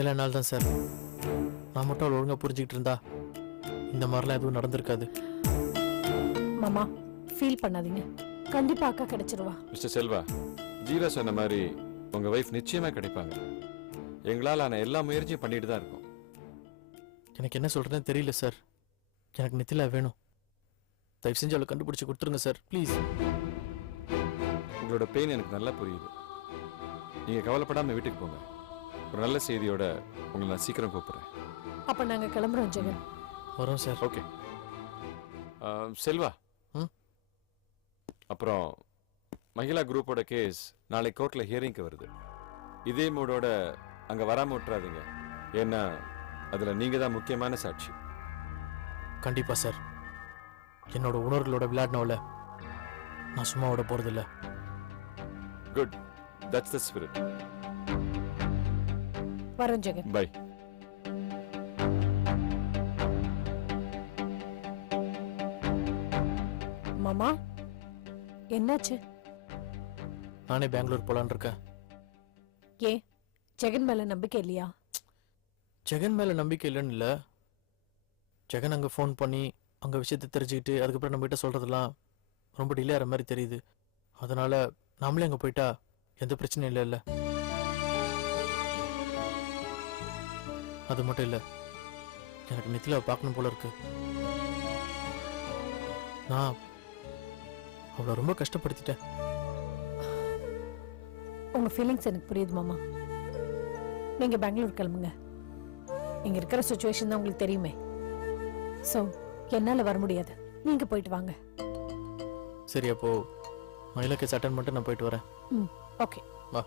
எல்லா நாள் தான் சார். நான் மட்டும் அவளை ஒழுங்காக புரிஞ்சுக்கிட்டு இருந்தா இந்த மாதிரிலாம் எதுவும் நடந்திருக்காது. மாமா ஃபீல் பண்ணாதீங்க, கண்டிப்பா அக்கா கிடைச்சிருவா. மிஸ்டர் செல்வா, ஜீவா சொன்ன மாதிரி உங்க வைஃப் நிச்சயமா கிடைப்பாங்க. எங்களால் ஆன எல்லா முயற்சியும் பண்ணிட்டு தான் இருக்கோம். எனக்கு என்ன சொல்றதுன்னு தெரியல சார். எனக்கு நித்திலா வேணும். தயவு செஞ்சு அவளை கண்டுபிடிச்சு கொடுத்துருங்க சார், ப்ளீஸ். உங்களோட பெயின் எனக்கு நல்லா புரியுது. நீங்க கவலைப்படாம வீட்டுக்கு போங்க. ஒரு நல்ல செய்தியோட உங்களை நான் சீக்கிரம் கூப்பிடுறேன். அப்ப நாங்க கிளம்புறோம் ஜெகன். வரோம் சார். ஓகே. செல்வா, அப்புறம் மகிழா குரூப்போட கேஸ் நாளை கோர்ட்ல ஹியரிங்க்கு வருது. இதே மூடோட அங்க வராம விட்டுறாதீங்க. ஏன்னா அதுல நீங்க தான் முக்கியமான சாட்சி. கண்டிப்பா சார். என்னோட உணர்வுகளோட விளையாடினவள நான் சும்மா விட போறதில்ல. Good, that's the spirit. வரோம் ஜெகன். பை. மாமா என்னாச்சு? நானே பெங்களூர் போலான்னு இருக்கேன். ஏன் ஜெகன் மேல நம்பிக்கை இல்லையா? ஜெகன் மேல நம்பிக்கை இல்லைன்னு இல்லை. ஜெகன் அங்கே ஃபோன் பண்ணி அங்கே விஷயத்தை தெரிஞ்சுக்கிட்டு அதுக்கப்புறம் நம்ம கிட்ட சொல்றதெல்லாம் ரொம்ப டிலே ஆகிற மாதிரி தெரியுது. அதனால நாமளே அங்கே போயிட்டா எந்த பிரச்சனையும் இல்லை. இல்லை அது மட்டும் இல்லை, எனக்கு நித்திலாவை பார்க்கணும் போல இருக்கு. நான் அவளை ரொம்ப கஷ்டப்படுத்திட்டேன். உங்க ஃபீலிங்ஸ் எனக்கு புரியுது மாமா. நீங்க பெங்களூர் கிளம்புங்க. இங்க இருக்கிற சுச்சுவேஷன் தான் உங்களுக்கு தெரியுமே. சோ என்னால வர முடியாது, நீங்க போயிட்டு வாங்க. சரி, அப்போ மயிலா கேஸ் அட்டன் பண்ணிட்டு நான் போயிட்டு வரேன். ஓகே வா.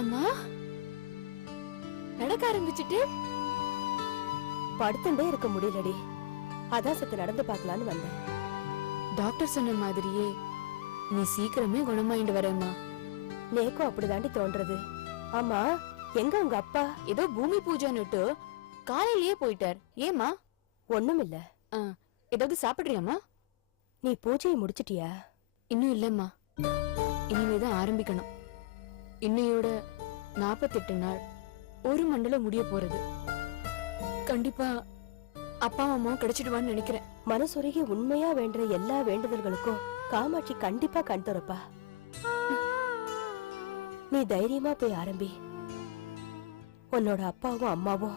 அம்மா நடக்க ஆரம்பிச்சுட்டு படுத்துட்டே இருக்க முடியலடி. அதான் சத்து நடந்து பார்க்கலான்னு வந்தேன். டாக்டர் சொன்ன மாதிரியே நீ சீக்கிரமே குணமாயிட்டு வரேம்மா. நேக்கும் அப்படிதாண்டி தோன்றது. ஆமா, எங்க உங்க அப்பா? ஏதோ பூமி பூஜைன்னுட்டு காலையிலேயே போயிட்டார். ஏமா? ஒண்ணுமில்ல. ஏதாவது சாப்பிடுறியாமா? நீ பூஜையை முடிச்சிட்டியா? இன்னும் இல்லம்மா, இனிமேதான் ஆரம்பிக்கணும். இன்னையோட 48 நாள் ஒரு மண்டலம் முடிய போறது. கண்டிப்பா அப்பா அம்மா கிடைச்சிடுவான்னு நினைக்கிறேன். மனசுருகி உண்மையா வேண்ட எல்லா வேண்டுதல்களுக்கும் காமாட்சி கண்டிப்பா கண் திறப்பா. நீ தைரியமா போய் ஆரம்பி. உன்னோட அப்பாவும் அம்மாவும்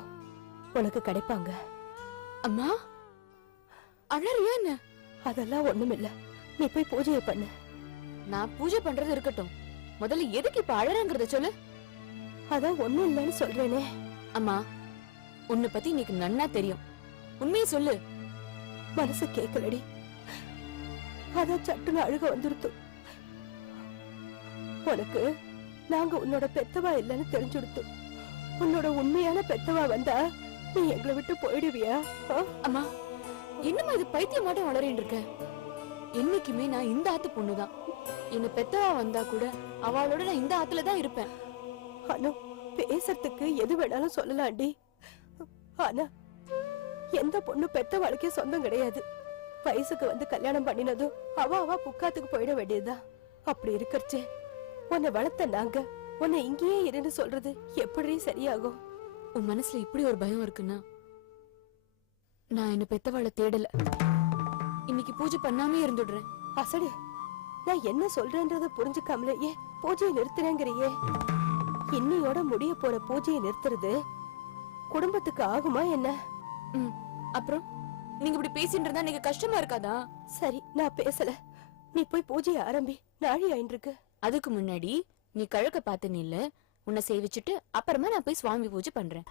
உனக்கு கிடைப்பாங்க. அம்மா அழறியா என்ன? அதெல்லாம் ஒண்ணுமில்ல, நீ போய் பூஜையை பண்ணு. நான் பூஜை பண்றது இருக்கட்டும், முதல்ல எதுக்கு இப்ப அழறங்கிறத சொல்லு. அதான் ஒண்ணும் இல்லைன்னு சொல்றேனே. அம்மா, உன்னை பத்தி இன்னைக்கு நன்னா தெரியும், உண்மையை சொல்லு. மனசு கேட்கலடி, அதான் சட்டுன்னு அழுக வந்துருத்து. உனக்கு நாங்க உன்னோட பெத்தவா இல்லைன்னு தெரிஞ்சுடுத்து. உன்னோட உண்மையான பெத்தவா வந்தா நீ எங்களை விட்டு போயிடுவியா? அம்மா, என்னம்மா இது பைத்தியமாட்டம் வளரின்னு இருக்க? என்னைக்குமே நான் இந்த ஆத்து பொண்ணுதான். என்ன பெத்தவா வந்தா கூட அவளோட நான் இந்த ஆத்துலதான் இருப்பேன். அனு, பேசுறதுக்கு எது வேணாலும் சொல்லலாண்டி. ஆனா எந்த பொண்ணு பெத்த வாழ்க்கைய சொந்தம் கிடையாது. வயசுக்கு வந்து கல்யாணம் பண்ணினதும் அவ புக்காத்துக்கு போயிட வேண்டியதுதான். அப்படி இருக்கறச்சே உன்னை வளர்த்த நாங்க உன்னை இங்கேயே இருந்து சொல்றது எப்படி சரியாகும்? உன் மனசுல இப்படி ஒரு பயம் இருக்குன்னா நான் என்ன பெத்தவாளை தேடல. இன்னைக்கு பூஜை பண்ணாமே இருந்துடுறேன். அசடு, நான் என்ன சொல்றேன்றத புரிஞ்சுக்காமலேயே பூஜையை நிறுத்துறேங்கிறியே. இன்னையோட முடிய போற பூஜையை நிறுத்துறது குடும்பத்துக்கு ஆகுமா என்ன? அப்புறம் நீங்க இப்படி பேசிட்டு இருந்தா நீங்க கஷ்டமா இருக்காதா? சரி, நான் பேசல. நீ போய் பூஜையை ஆரம்பி, நாழி ஆயிருக்கு. அதுக்கு முன்னாடி நீ கழக்க பார்த்து நில்ல, உன்னை சேவிச்சுட்டு அப்புறமா நான் போய் சுவாமி பூஜை பண்றேன்.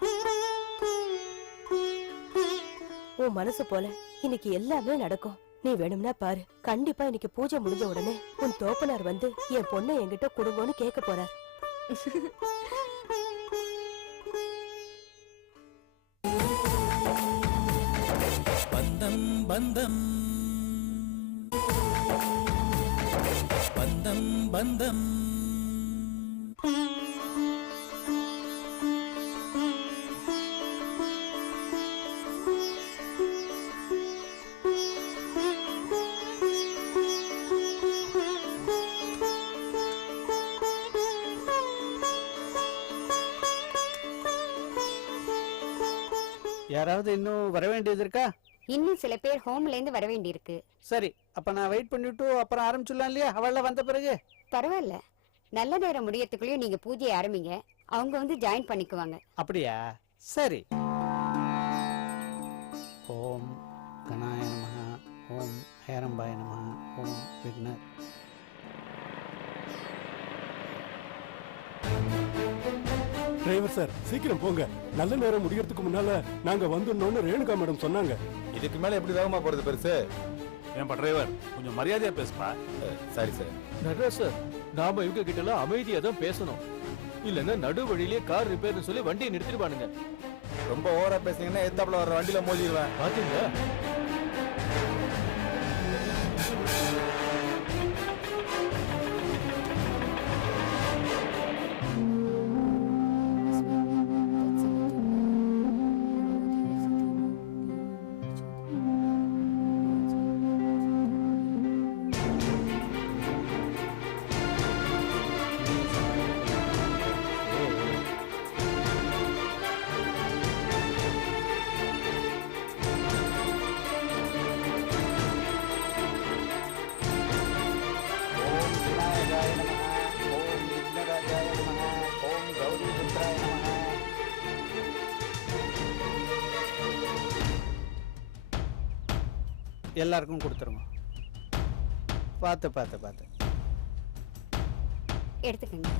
உன் மனசு போல இன்னைக்கு எல்லாமே நடக்கும். நீ வேணும்னா பாரு, கண்டிப்பா இன்னைக்கு பூஜை முடிஞ்ச உடனே உன் தோப்பனார் வந்து என் பொண்ணை என்கிட்ட கொடுங்கன்னு கேட்க போறார். பந்தம் பந்தம் பந்தம் பந்தம் யாராவது இன்னும் வர வேண்டியது இருக்கா? இன்னும் சில பேர் ஹோம்ல இருந்து வர வேண்டியிருக்கு. சரி, அப்ப நான் வெயிட் பண்ணிட்டு அப்புறம் ஆரம்பிச்சிடலாம் இல்லையா? அவள வந்த பிறகு பரவாயில்ல, நல்ல நேரம் முடியறதுக்குள்ளேயும் நீங்க பூஜையை ஆரம்பிங்க. அவங்க வந்து ஜாயின் பண்ணிக்குவாங்க. அப்படியா? சரி. ஓம் கணாய நமஹ, ஓம் ஹேரம்பாய நமஹ, ஓம் விக்ன. டிரைவர் சார் சீக்கிரம் போங்க, நல்ல நேரம் முடியறதுக்கு முன்னால நாங்க வந்துடணும்னு ரேணுகா மேடம் சொன்னாங்க. இதுக்கு மேல எப்படி வேகமா போறது பெருசு? ஏன்பா டிரைவர், கொஞ்சம் மரியாதையா பேசுப்பா. சரி சார். நடராஜ் சார், நாம இவங்க கிட்ட எல்லாம் அமைதியா தான் பேசணும். இல்லன்னா நடு வழியிலே கார் ரிப்பேர்னு சொல்லி வண்டியை நிறுத்திடுவானுங்க. ரொம்ப ஓவரா பேசுனீங்கன்னா எத்தாப்புல வர வண்டியில மோதிடுவேன். பாத்தீங்களா? ஓம் விநாயகாய நமஹ, ஓம் விக்னராஜாய நமஹ, ஓம் கௌரி புத்ராய நமஹ. எல்லாருக்கும் கொடுத்துருங்க. பார்த்து பார்த்து பார்த்து. எடுத்துக்கங்க.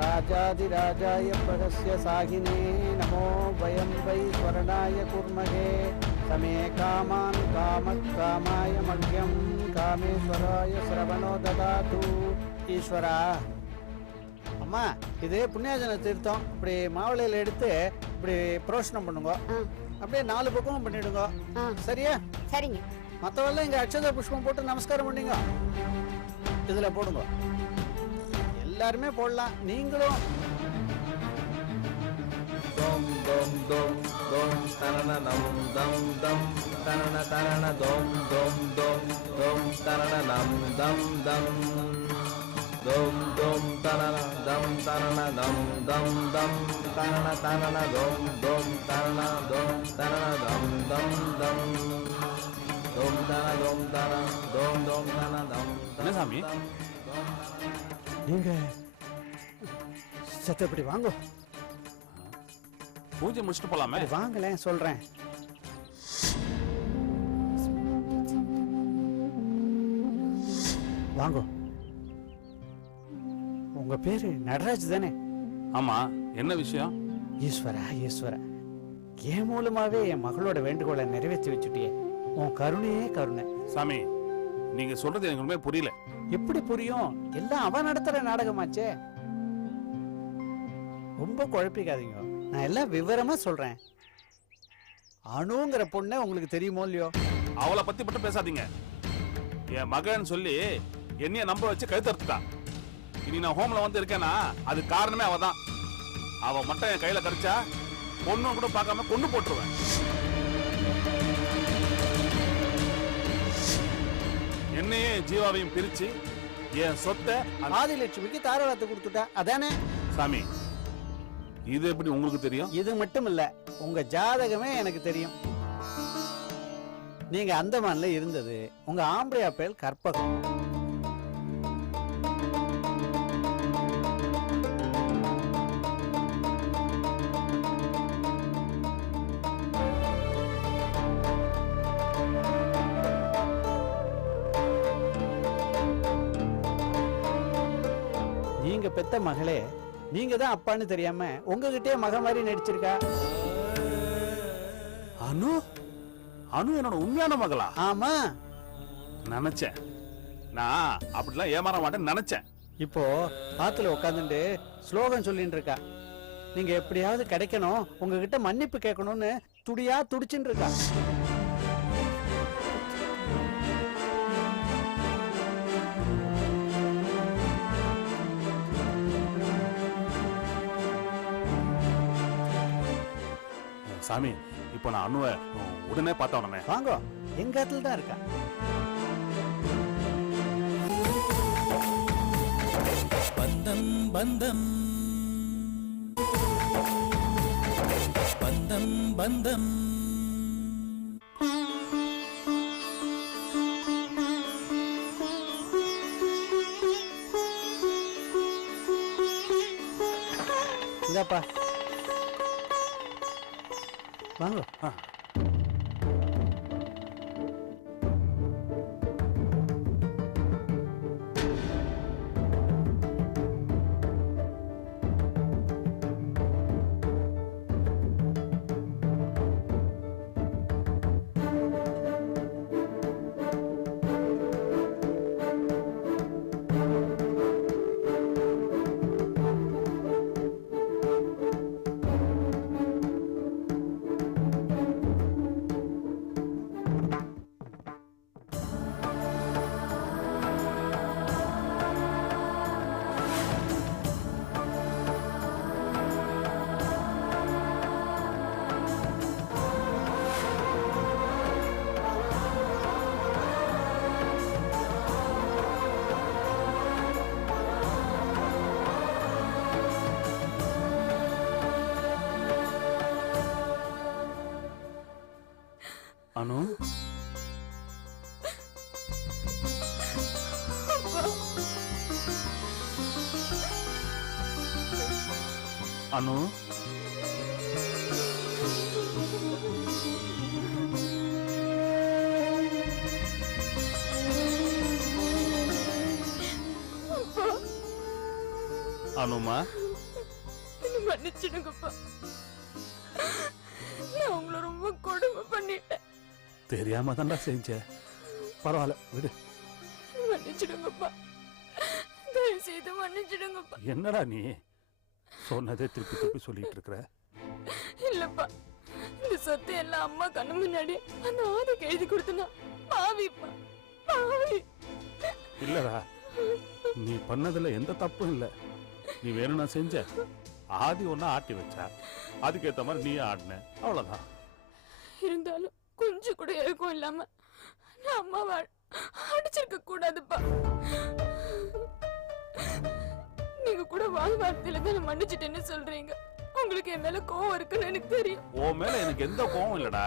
ராஜாதிராஜாய பிரகஸ்ய சாகினே நமோ வயம் வை ஸ்வரணாய குர்மகே சமே காமான் காமத் காமாய மக்யம் காமேஸ்வராய சிரவணோ ததாது. ஈஸ்வரா, அம்மா இது புண்ணியாஜன தீர்த்தம். இப்படி மாவளையில் எடுத்து இப்படி புரோஷனம் பண்ணுங்க. அப்படியே 4 பக்கமும் பண்ணிடுங்க. சரியா? சரிங்க. மற்றவெல்லாம் இங்கே அக்ஷத புஷ்பம் போட்டு நமஸ்காரம் பண்ணுங்க. இதில் போடுங்க. எல்லாருமே போடலாம், நீங்களும். தோம் தோம் தோம் தோம் தரணனம் தம் தம் தரண தரண தோம் தோம் தோம் தோம் தரணனம் தம் தம் தோம் தோம் தரண தம் தரணனம் தம் தம் தரண தரண தோம் தோம் தரண தோம் தரண தம் தம் தம் தோம் தரண தோம் தரண தோம் தோம் தரண தம். என்ன சாமி? நீங்க சத்தப்படி வாங்க. பூஜை முடிச்சுட்டு போலாமே. வாங்கலேன் சொல்றேன். வாங்க. உங்க பேரு நடராஜ் தானே? ஆமா, என்ன விஷயம்? ஈஸ்வரா ஈஸ்வரா, என் மூலமாவே என் மகளோட வேண்டுகோளை நிறைவேற்றி வச்சுட்டியே. உன் கருணையே கருணை. சாமி, நீங்க சொல்றது எனக்கு உண்மையே புரியல. எப்படி புரியும்? எல்லாம் அவன் நடத்துற நாடகமாச்சே. ரொம்ப குழப்பிக்காதீங்க, நான் எல்லாம் விவரமா சொல்றேன். அணுங்கிற பொண்ணை உங்களுக்கு தெரியுமோ இல்லையோ? அவளை பத்தி மட்டும் பேசாதீங்க. என் மகன் சொல்லி என்னைய நம்ப வச்சு கழுத்தறுத்துட்டா. இனி நான் ஹோம்ல வந்து இருக்கேன்னா அது காரணமே அவ தான். அவ மட்டும் என் கையில கடிச்சா பொண்ணும் கூட பார்க்காம கொண்டு போட்டுருவேன். என்னையே ஜீவாவையும் பிரிச்சு என் சொத்தை ஆதிலட்சுமிக்கு தாரவாத்து கொடுத்துட்டா, அதானே? சாமி, இது எப்படி உங்களுக்கு தெரியும்? இது மட்டும் இல்ல, உங்க ஜாதகமே எனக்கு தெரியும். நீங்க அந்தமான்ல இருந்தது, உங்க ஆம்பளையா பேர் கற்பகம். நீங்க பெத்த மகளே, நீங்க தான் அப்பான்னு தெரியாம உங்ககிட்டயே மக மாதிரி நடிச்சிருக்கா. அனு? அனு என்னோட உண்மையான மகளா? ஆமா. நினைச்சேன், நான் அப்படிலாம் ஏமாற மாட்டேன்னு நினைச்சேன். இப்போ ஆத்துல உட்காந்துட்டு ஸ்லோகம் சொல்லிட்டு இருக்கா. நீங்க எப்படியாவது கிடைக்கணும், உங்ககிட்ட மன்னிப்பு கேட்கணும்னு துடியா துடிச்சுட்டு இருக்கா. சாமி, இப்போ நான் அனுவை உடனே பார்த்த உடனே வாங்க, எங்க இடத்துல தான் இருக்கா. பந்தம் பந்தம் பந்தம் பந்தம் இந்தாப்பா வாங்க. அனு அனு அனுமா மன்னிச்சிடுங்கப்பா. நான் உங்களை ரொம்ப கொடுமை பண்ணிட்டேன். தெரியாம தான்டா செஞ்ச. பரவாயில்ல விடு. மன்னிச்சிடுங்கப்பா. தயவு செய்து மன்னிச்சிடுங்கப்பா. என்னடா நீ சொன்னதே திருப்பி திருப்பி சொல்லிட்டு இருக்கிற? இல்லப்பா, இந்த சொத்து எல்லாம் அம்மா கண்ணு முன்னாடி அந்த ஆதிக்கு எழுதி கொடுத்தனா பாவிப்பா, பாவி. இல்லடா, நீ பண்ணதுல எந்த தப்பும் இல்ல. நீ வேணும்னா செஞ்ச. ஆதி ஒன்னா ஆட்டி வச்சா, அதுக்கேத்த மாதிரி நீ ஆடின, அவ்வளவுதான். இருந்தாலும் கொஞ்சம் கூட இருக்கும் இல்லாம நான் அம்மாவை அடிச்சிருக்க கூடாதுப்பா. நீங்க கூட வார்த்தையில தான் மன்னிச்சிட்டேன்னு சொல்றீங்க. உங்களுக்கு என் மேல கோவம் இருக்குன்னு எனக்கு தெரியும். உன் மேல எனக்கு எந்த கோவம் இல்லடா.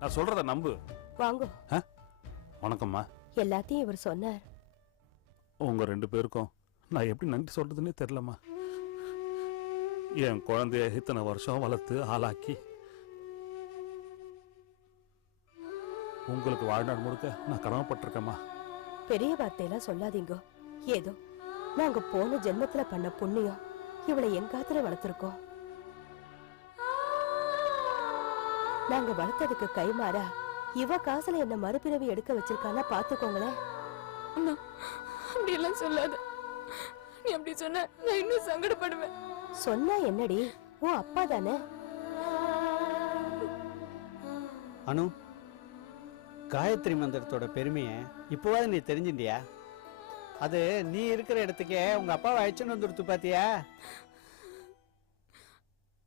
நான் சொல்றத நம்பு. வாங்க. வணக்கம்மா. எல்லாத்தையும் இவர் சொன்னார். உங்க 2 பேருக்கும் நான் எப்படி நன்றி சொல்றதுன்னே தெரியலம்மா. என் குழந்தைய இத்தனை வருஷம் வளர்த்து ஆளாக்கி உங்களுக்கு வாழ்நாள் முழுக்க நான் கடமைப்பட்டிருக்கேம்மா. பெரிய வார்த்தையெல்லாம் சொல்லாதீங்க. ஏதோ நாங்க போன ஜென்மத்துல பண்ண புண்ணியம் இவளை எங்காத்துல வளர்த்திருக்கோம். நாங்க வளர்த்ததுக்கு கைமாறா இவ காசுல என்ன மறுபிறவி எடுக்க வச்சிருக்கானா பாத்துக்கோங்களேன். அப்படி எல்லாம் சொல்லாத. நீ அப்படி சொன்ன நான் இன்னும் சங்கடப்படுவேன். சொன்னா என்னடி, உன் அப்பா தானே. அனு, காயத்ரி மந்திரத்தோட பெருமையை இப்போவாது நீ தெரிஞ்சிண்டியா? அது நீ இருக்கிற இடத்துக்கே உங்க அப்பாவை அழைச்சுன்னு வந்துடுத்து பாத்தியா?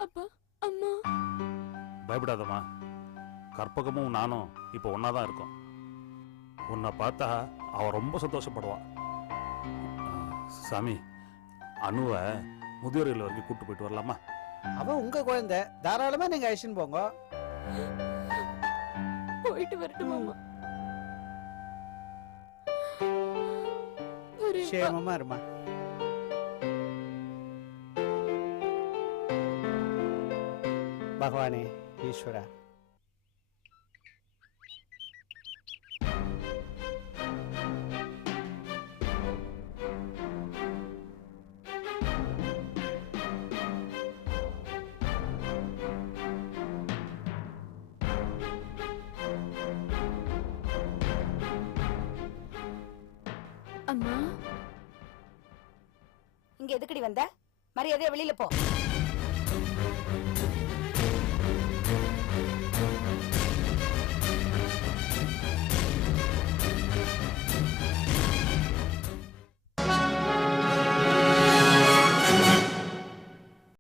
அப்பா, அம்மா. பயப்படாதம்மா. கற்பகமும் நானும் இப்ப ஒன்னாதான் இருக்கோம். உன்னை பார்த்தா அவ ரொம்ப சந்தோஷப்படுவா. சாமி, அனுவ முதியோர் இல்லம் வரைக்கும் கூட்டு போயிட்டு வரலாமா? அவ உங்க குழந்தை, தாராளமா நீங்க அழைச்சுன்னு போங்க. போயிட்டு வரட்டுமாமா? சேமமா இருமா. பகவானே ஈஸ்வரா, அம்மா. இங்க எதுக்கடி வந்த? மரியாதையா வெளியில போ.